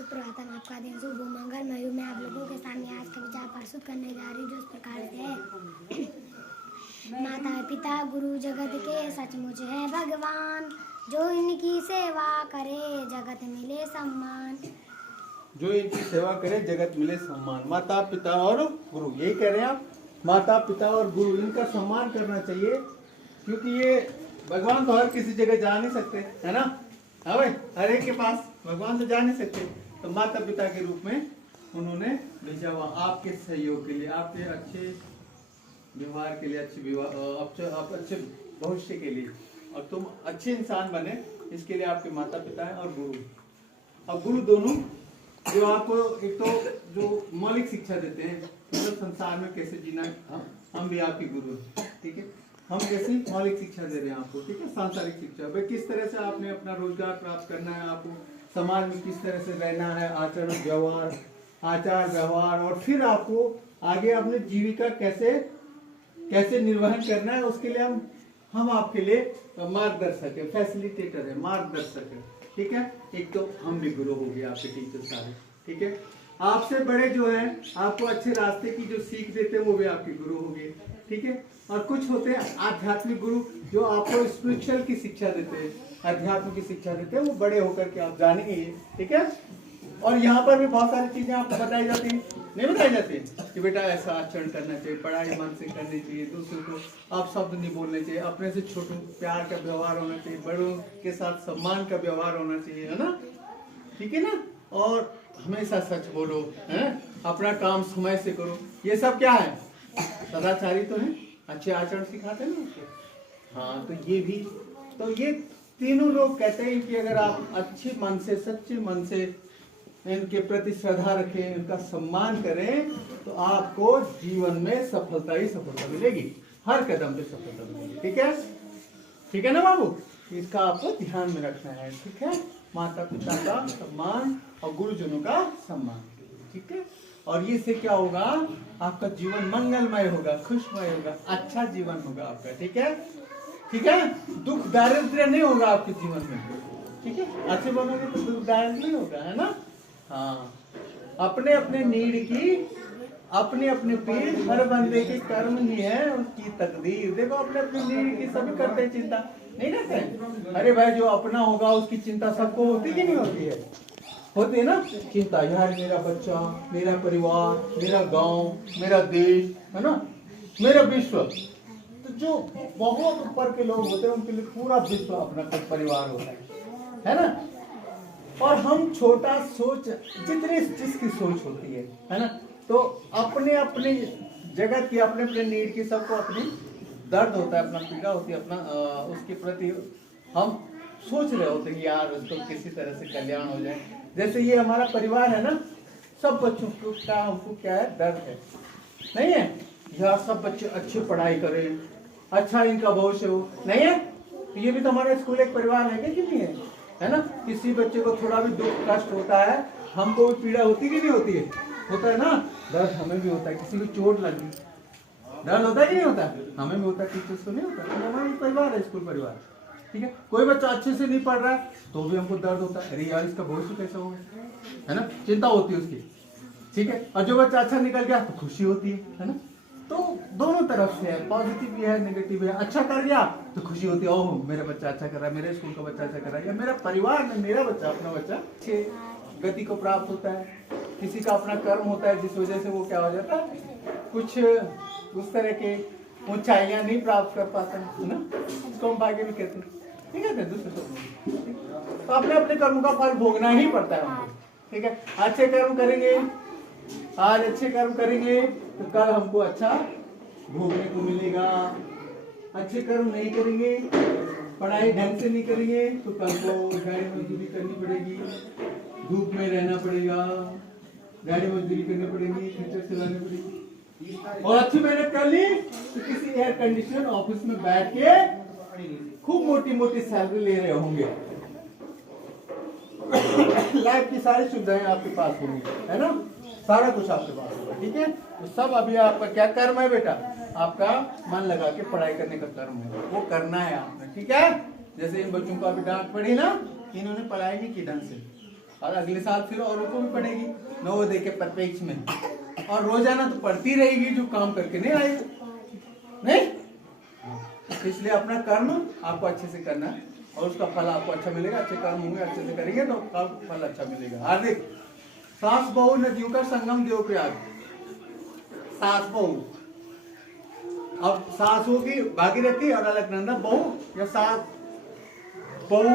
सुप्रभातम। आपका दिन शुभ मंगलमय हो। मैं आप लोगों के सामने आज का विचार प्रस्तुत करने जा रही हूँ जो इस प्रकार से है। माता पिता गुरु जगत के सचमुच है भगवान, जो इनकी सेवा करे जगत मिले सम्मान। जो इनकी सेवा करे जगत मिले सम्मान। माता पिता और गुरु, यही कह रहे हैं आप। माता पिता और गुरु, इनका सम्मान करना चाहिए, क्योंकि ये भगवान तो हर किसी जगह जा नहीं सकते, है ना। हाँ भाई, हर एक के पास भगवान तो जा नहीं सकते, तो माता पिता के रूप में उन्होंने भेजा हुआ आपके सहयोग के लिए, आपके अच्छे व्यवहार के लिए, अच्छे भविष्य के लिए, और तुम अच्छे इंसान बने, इसके लिए आपके माता पिता है और गुरु। अब गुरु दोनों जो आपको एक तो जो मौलिक शिक्षा देते हैं, मतलब संसार में कैसे जीना, हम भी आपके गुरु हैं, ठीक है। हम कैसी मौलिक शिक्षा दे रहे हैं आपको, ठीक है। सांसारिक शिक्षा, भाई किस तरह से आपने अपना रोजगार प्राप्त करना है, आपको समाज में किस तरह से रहना है, आचार व्यवहार, और फिर आपको आगे अपने जीविका कैसे निर्वहन करना है, उसके लिए हम आपके लिए मार्गदर्शक है, फैसिलिटेटर है, मार्गदर्शक है, ठीक है। एक तो हम भी गुरु हो गए आपके टीचर सारे, ठीक है। आपसे बड़े जो है आपको अच्छे रास्ते की जो सीख देते हैं वो भी आपके गुरु हो गए, ठीक है। और कुछ होते हैं आध्यात्मिक गुरु जो आपको स्पिरिचुअल की शिक्षा देते हैं, अध्यात्म की शिक्षा देते हैं, वो बड़े होकर के आप जानेंगे, ठीक है। और यहाँ पर भी बहुत सारी चीजें आपको बताई जाती हैं, नहीं बताई जाती कि बेटा ऐसा आचरण करना चाहिए, पढ़ाई मन से करनी चाहिए, दूसरों को आप शब्द नहीं बोलने चाहिए, अपने से छोटों प्यार का व्यवहार होना चाहिए, बड़ों के साथ सम्मान का व्यवहार होना चाहिए, है ना, ठीक है ना। और हमेशा सच बोलो, है, अपना काम समय से करो, ये सब क्या है, सदाचारी तो है, अच्छे आचरण सिखाते हैं ना। हाँ, तो ये भी, तो ये तीनों लोग कहते हैं कि अगर आप अच्छे मन से, सच्चे मन से इनके प्रति श्रद्धा रखें, इनका सम्मान करें, तो आपको जीवन में सफलता ही सफलता मिलेगी, हर कदम पे सफलता मिलेगी, ठीक है, ठीक है ना बाबू। इसका आपको ध्यान में रखना है, ठीक है। माता पिता का सम्मान और गुरुजनों का सम्मान, ठीक है। और ये से क्या होगा, आपका जीवन मंगलमय होगा, खुशमय होगा, अच्छा जीवन होगा आपका, ठीक है, ठीक है। दुख दारिद्र्य नहीं होगा आपके जीवन में, ठीक है। अच्छे बनोगे तो दुख दारिद्र्य नहीं होगा, है ना। हाँ, अपने अपने नीड की अपने अपने पीड़, हर बंदे के कर्म ही है उसकी तकदीर। देखो, अपने अपने नीड की सभी करते हैं, चिंता नहीं करते। अरे भाई, जो अपना होगा उसकी चिंता सबको होती कि नहीं होती है, होती है ना चिंता। यार मेरा बच्चा, मेरा परिवार, मेरा गांव, मेरा देश, है ना, मेरा विश्व। तो जो बहुत ऊपर के लोग होते हैं उनके लिए पूरा विश्व अपना परिवार होता है ना। और हम छोटा सोच, जितनी जिसकी सोच होती है ना, तो अपने अपने जगत की, अपने अपने नीड की, सबको अपनी दर्द होता है, अपना पीड़ा होती है, अपना उसके प्रति हम सोच रहे होते हैं कि यार उसको किसी तरह से कल्याण हो जाए। जैसे ये हमारा परिवार है ना, सब बच्चों को क्या, हमको क्या है, दर्द है, नहीं है यार, सब बच्चे अच्छी पढ़ाई करें, अच्छा इनका भविष्य हो, नहीं है। तो ये भी तो हमारा स्कूल एक परिवार है कि नहीं है ना। किसी बच्चे को थोड़ा भी दुख कष्ट होता है, हमको भी पीड़ा होती कि नहीं होती है, होता है ना, दर्द हमें भी होता है। किसी को चोट लगी, दर्द होता है कि नहीं होता है, हमें भी होता है, टीचर्स को नहीं होता। तो हमारा परिवार है, स्कूल परिवार, ठीक है। कोई बच्चा अच्छे से नहीं पढ़ रहा है तो भी हमको दर्द होता है, अरे यार इसका भविष्य कैसा होगा, है ना, चिंता होती है उसकी, ठीक है। और जो बच्चा अच्छा निकल गया तो खुशी होती है ना। तो दोनों तरफ से है, पॉजिटिव भी है, नेगेटिव भी है। अच्छा कर गया तो खुशी होती है, ओह मेरा बच्चा अच्छा कर रहा है, मेरे स्कूल का बच्चा अच्छा कर रहा है, या मेरा परिवार में मेरा बच्चा, अपना बच्चा अच्छे गति को प्राप्त होता है। किसी का अपना कर्म होता है जिस वजह से वो क्या हो जाता है, कुछ उस तरह के ऊंचाइयां नहीं प्राप्त कर पाता है ना, उसको हम भाग्य भी कहते हैं, ठीक है, दूसरे शब्द। तो अपने अपने कर्म का फल भोगना ही पड़ता है हमको, ठीक है। अच्छे कर्म करेंगे, आज अच्छे कर्म करेंगे तो कल हमको अच्छा भोगने को मिलेगा। अच्छे कर्म नहीं करेंगे, पढ़ाई ढंग से नहीं करेंगे तो कल को गाड़ी मजदूरी करनी पड़ेगी, धूप में रहना पड़ेगा, गाड़ी मजदूरी करनी पड़ेगी, खच्चर चलानी पड़ेगी। और अच्छी मेहनत कर ली तो किसी एयर कंडीशन ऑफिस में बैठ के खूब मोटी मोटी सैलरी ले रहे होंगे, लाइफ की सारी सुविधाएं आपके पास होंगी, है ना, सारा कुछ आपके पास होगा, ठीक है। तो सब अभी आपका क्या कर्म है बेटा, आपका मन लगा के पढ़ाई करने का कर्म है, वो करना है आपने, ठीक है। जैसे इन बच्चों को अभी डांट पड़ी ना, इन्होंने पढ़ाई नहीं की ढंग से, और अगले साल फिर औरों को भी पढ़ेगी नवोदय के परिप्रेक्ष्य में, और रोजाना तो पढ़ती रहेगी जो काम करके नहीं आएगी, नहीं। इसलिए अपना कर्म आपको अच्छे से करना है और उसका फल आपको अच्छा मिलेगा। अच्छे कर्म होंगे, अच्छे से करेंगे तो फल अच्छा मिलेगा। हार्दिक सास बहू नदियों का संगम देवप्रयाग। सास बहू, अब सास होगी भागीरथी और अलकनंदा, बहू या सास बहू,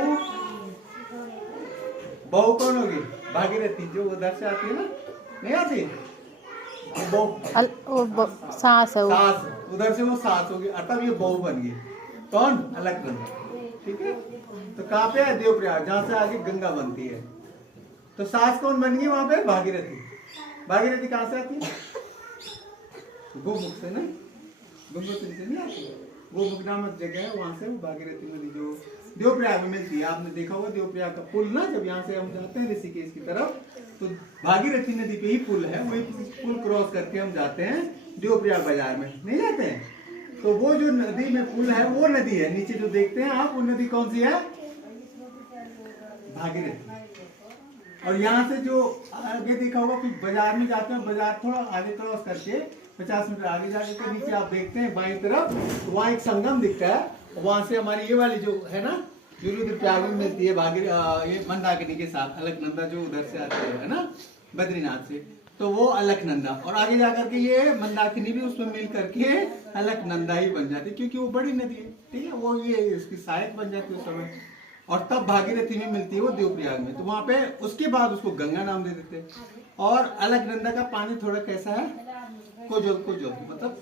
बहू कौन होगी? भागीरथी, जो उधर से आती है ना, नहीं आती बहू, सास है वो। सास, उधर से वो सास होगी, अतः ये बहू बन गई। कौन? अलकनंदा। ठीक है, तो कहाँ पे है? देवप्रयाग, जहाँ से आगे गंगा बनती है। तो सास कौन बन गई वहां पे? भागीरथी। भागीरथी कहाँ से आती है? गोमुख से ना, गंगोत्री से नहीं आती। गोमुख नामक जगह है, वहां से वो भागीरथी नदी जो देवप्रयाग में मिलती है। आपने देखा होगा देवप्रयाग का पुल ना, जब यहाँ से हम जाते हैं ऋषिकेश की तरफ, तो भागीरथी नदी पे ही पुल है, वही पुल क्रॉस करके हम जाते हैं देवप्रयाग बाजार में, नहीं जाते हैं? तो वो जो नदी में पुल है वो नदी है, नीचे जो देखते हैं आप, वो नदी कौन सी है? भागीरथी। और यहाँ से जो आगे देखा होगा, फिर बाजार में जाते हैं, बाजार थोड़ा आगे क्रॉस करके 50 मीटर आगे जाके तो नीचे आप देखते हैं बाईं तरफ, तो वहाँ एक संगम दिखता है। वहां से हमारी ये वाली जो है ना, जो रुद्रप्रयाग में मिलती है ये मंदाकिनी के साथ, अलकनंदा जो उधर से आती है ना, बद्रीनाथ से, तो वो अलकनंदा। और आगे जाकर के ये मंदाकिनी भी उसमें मिल करके अलकनंदा ही बन जाती है, क्योंकि वो बड़ी नदी है। ठीक है, वो ये इसकी सहायक बन जाती है उस समय। और तब भागीरथी में मिलती है वो देवप्रयाग में, तो वहां पे उसके बाद उसको गंगा नाम दे देते हैं। और अलकनंदा का पानी थोड़ा कैसा है? कोजल, मतलब